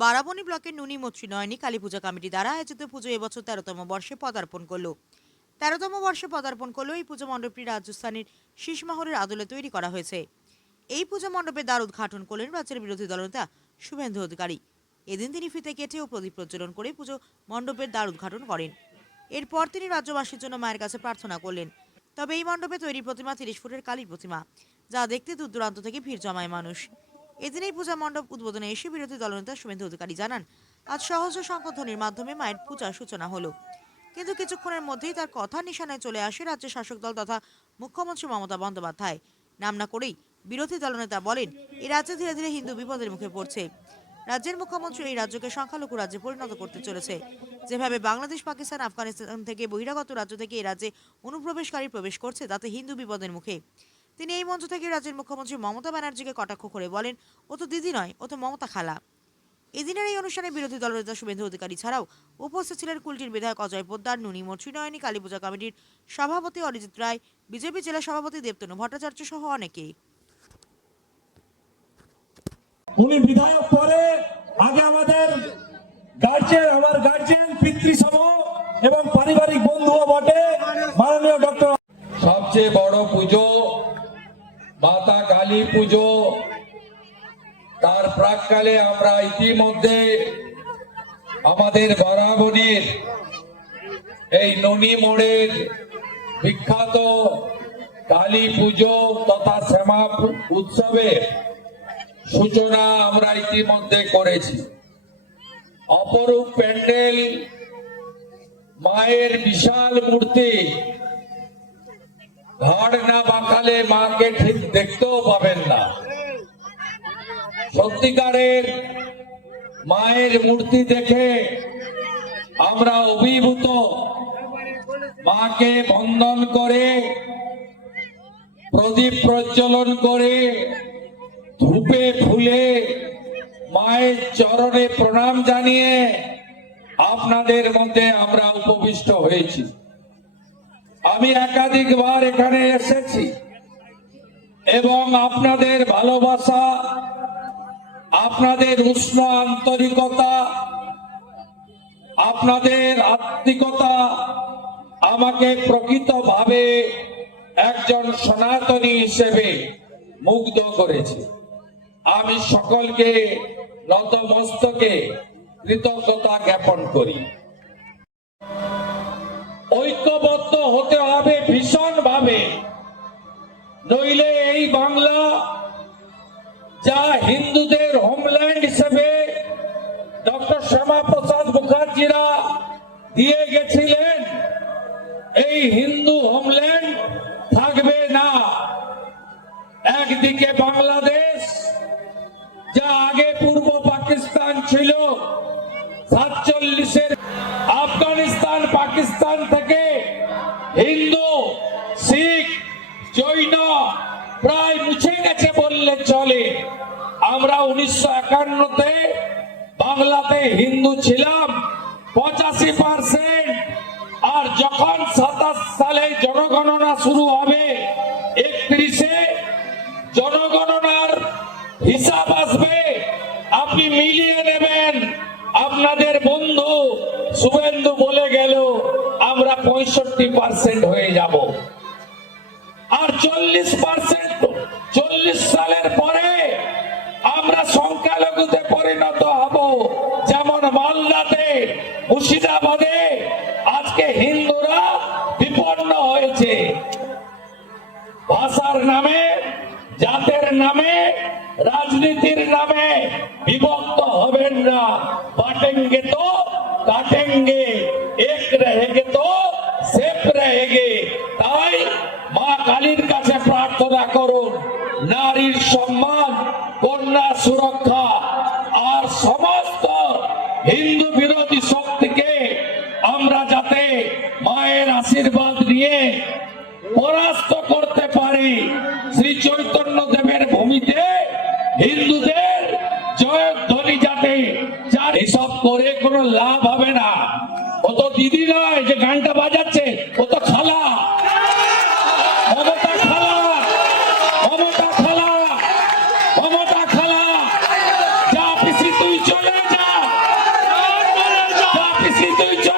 বারাবণী ব্লকের নুনি মৈত্রী নয়নী কালী পূজা কমিটি দ্বারা আয়োজিত পুজো এবছর তেরোতম বর্ষে পদার্পণ করল। তেরোতম বর্ষে পদার্পণ করল এই পুজো মণ্ডপটি রাজস্থানের শীষমহলের আদলে তৈরি করা হয়েছে। এই পুজো মণ্ডপের দ্বার উদ্ঘাটন করলেন রাজ্যের বিরোধী দলনেতা শুভেন্দু অধিকারী। এদিন তিনি ফিতে কেটে ও প্রদীপ প্রজ্বলন করে পুজো মণ্ডপের দ্বার উদ্ঘাটন করেন। এরপর তিনি রাজ্যবাসীর জন্য মায়ের কাছে প্রার্থনা করলেন। তবে এই মণ্ডপে তৈরি প্রতিমা তিরিশ ফুটের কালীর প্রতিমা, যা দেখতে দূর দূরান্ত থেকে ভিড় জমায় মানুষ। এদিন এই পূজা মণ্ডপ উদ্বোধনে এসে বিরোধী দলনেতা শুভেন্দু অধিকারী জানান আজ সহজ শঙ্কধ্বনির মাধ্যমে মায়ের পূজার সূচনা হলো। কিন্তু কিছুক্ষণের মধ্যেই তার কথা নিশানায় চলে আসে রাজ্যের শাসক দল তথা মুখ্যমন্ত্রী মমতা বন্দ্যোপাধ্যায়। নাম না করেই বিরোধী দলনেতা বলেন এই রাজ্যে ধীরে ধীরে হিন্দু বিপদের মুখে পড়ছে। রাজ্যের মুখ্যমন্ত্রী এই রাজ্যকে সংখ্যালঘু রাজ্যে পরিণত করতে চলেছে। যেভাবে বাংলাদেশ, পাকিস্তান, আফগানিস্তান থেকে বহিরাগত রাজ্য থেকে এই রাজ্যে অনুপ্রবেশকারী প্রবেশ করছে, তাতে হিন্দু বিপদের মুখে। তিনি এই মঞ্চ থেকে রাজ্যের মুখ্যমন্ত্রী মমতা ব্যানার্জিকে কটাক্ষ করে বলেন ও তো দিদি নয় ও তো মমতা খালা। এদিনের এই অনুষ্ঠানে বিরোধী দলনেতা শুভেন্দু অধিকারী ছাড়াও উপস্থিত ছিলেন কুলটির বিধায়ক অজয় পোদ্দার নুনি মৈত্রীনয়নী কালীপূজা কমিটির সভাপতি অরিজিৎ রায় বিজেপি জেলা সভাপতি দেবতনু ভট্টাচার্য সহ অনেকেই। উনি বিধায়ক পরে আগে আমাদের গার্জেন আমার গার্জেন পিতৃসম এবং পারিবারিক বন্ধুও বটে মাননীয় ডক্টর সবচেয়ে বড় পুজো মাতা কালী পুজো। তার প্রাককালে আমরা ইতিমধ্যে আমাদের বারাবণীর এই ননী মোড়ের বিখ্যাত কালী পুজো তথা শ্যামা উৎসবের সূচনা আমরা ইতিমধ্যে করেছি। অপরূপ প্যান্ডেল, মায়ের বিশাল মূর্তি ঘাড় না বাঁকালে মাকে ঠিক দেখতেও পাবেন না। সত্যিকারের মায়ের মূর্তি দেখে আমরা অভিভূত। মাকে বন্ধন করে, প্রদীপ প্রজ্বলন করে, ধূপে ফুলে মায়ের চরণে প্রণাম জানিয়ে আপনাদের মধ্যে আমরা উপবিষ্ট হয়েছি। আমি একাধিকবার এখানে এসেছি এবং আপনাদের ভালোবাসা, আপনাদের উষ্ণ আন্তরিকতা, আপনাদের আত্মিকতা আমাকে প্রকৃতভাবে একজন সনাতনী হিসেবে মুগ্ধ করেছে। আমি সকলকে নতমস্তকে কৃতজ্ঞতা জ্ঞাপন করি। ঐক্যবদ্ধ হতে হবে ভীষণ ভাবে নইলে এই বাংলা যা হিন্দুদের হোমল্যান্ড হিসেবে ডক্টর শ্যামা প্রসাদ মুখার্জিরা দিয়ে গেছিলেন, এই হিন্দু হোমল্যান্ড থাকবে না। একদিকে বাংলাদেশ, যা আগে পূর্ব পাকিস্তান ছিল, সাতচল্লিশের জৈন প্রায় মুছে গেছে বললে চলে। আমরা উনিশশো একান্নতে বাংলাতে হিন্দু ছিলাম, পঁচাশি পার্সেন্ট। আর যখন সাতাশ সালে জনগণনা শুরু হবে, একত্রিশে জনগণনার হিসাব আসবে। আপনি মিলিয়ে নেবেন। আপনাদের বন্ধু শুভেন্দু বলে গেল, আমরা পঁয়ষট্টি পার্সেন্ট হয়ে যাব। চল্লিশ পার্সেন্ট চল্লিশ সালের পরে আমরা সংখ্যালঘুতে পরিণত হব। যেমন মালদাতে, মুর্শিদাবাদে আজকে হিন্দুরা বিপন্ন হয়েছে। ভাষার নামে, জাতের নামে, রাজনীতির নামে বিভক্ত হবেন না। বাটেঙ্গে তো কাটেঙ্গে, এক রেহেগে তো সেফ রেহেগে। তাই মা কালীর করুন নারীর সম্মান, কন্যা সুরক্ষা আর সমস্ত হিন্দু বিরোধী শক্তিকে আমরা যাতে মায়ের আশীর্বাদ নিয়ে পরাস্ত করতে পারি। শ্রী চৈতন্য দেবের ভূমিতে হিন্দুদের জয় ধ্বনি যাতে যার এসব করে কোনো লাভ হবে না। ও তো দিদি নয় Đi 讲